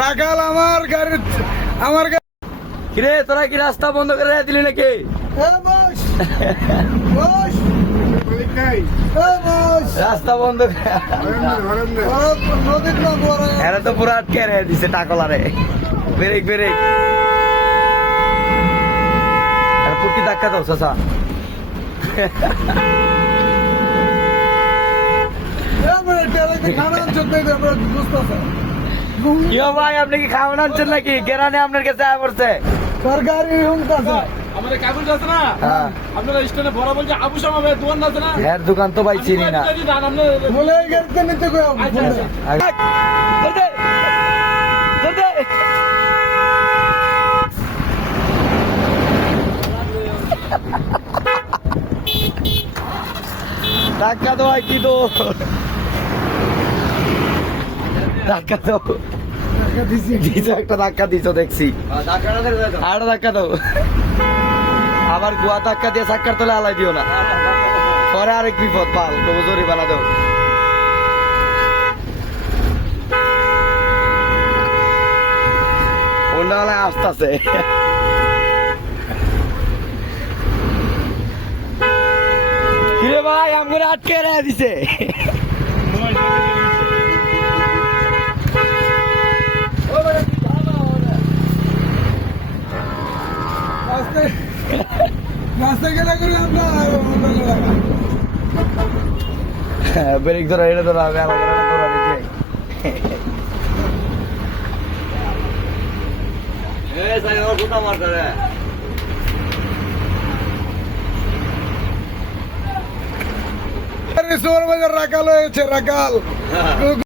রাখাল আমার গাড়ি আমার কিরে তোরা কি রাস্তা বন্ধ করে দিলি নাকি? রাস্তা বন্ধ এরা তো পুরো আটকে রে দিছে টাকলারে। ব্রেক ব্রেক পুটকি ধাক্কা দাও চাচা। ইয়ো ভাই আপনি কি খাওয়ান আনছেন নাকি? গেরানে আপনার কাছে আয়া পড়ছে সরকারি আমাদের কাগজ আছে না, আপনারা স্টেশনে বড় বলছে আবু শামা ভাই দোকান আছে না, এর দোকান তো ভাই চিনি না। বলে গাড়িতে নিতে কই ধাক্কা দাও কি তো ধাক্কা দাও দিছো, একটা ধাক্কা দিছো দেখছি। আর ধাক্কা দাও, আবার গোয়া ধাক্কা দিয়ে চাক্কার তলে আলাই দিও না, পরে আরেক বিপদ পাল তবু জোরে বানা দাও। অন্যবেলায় আসতেছে কিরে ভাই আমার আটকে রেখে দিছে। রাস্তা গেলে করে আমরা ব্রেক ধরা এটা ধরা হবে আমার ধরা দিচ্ছে। রাখাল হয়েছে রাখাল